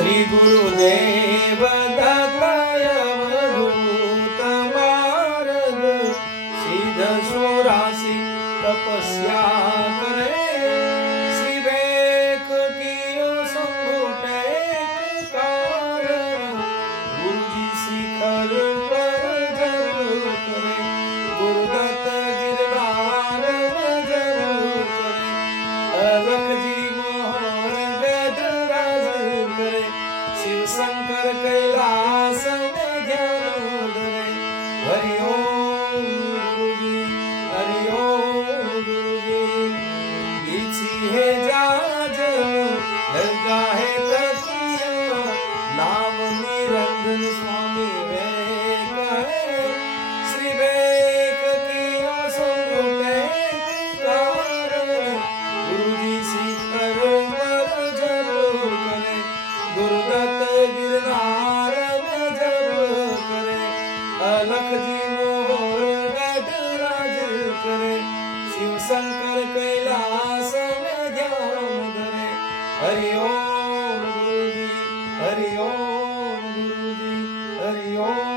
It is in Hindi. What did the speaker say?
श्री गुरुदेव दत्ताय अवधूत मार्ग, सिद्ध सोरासी तपस्या करे, श्री वेक कियो संग टेक कारण, गुरुजी शिखर पर जप करे, गुरुदत्त गिरनार में जप करे, अलख जी मोहर गजराज करे, शिव शंकर कैलास में ध्यान धरे। हरि ओम गुरुजी, हरि ओम गुरुजी। बिछी है जाजन, लगा है तकिया, नाम निरंजन स्वामी वेक है, श्री वेक कियो संग टेक कारण, गुरुजी शिखर पर जप करे, गुरुदत्त गिरनार में जप करे, अलख जी मोहर गजराज करे, शिव शंकर कैलास में ध्यान धरे। हरि ओम गुरुजी, हरि ओम गुरुजी, हरि ओम।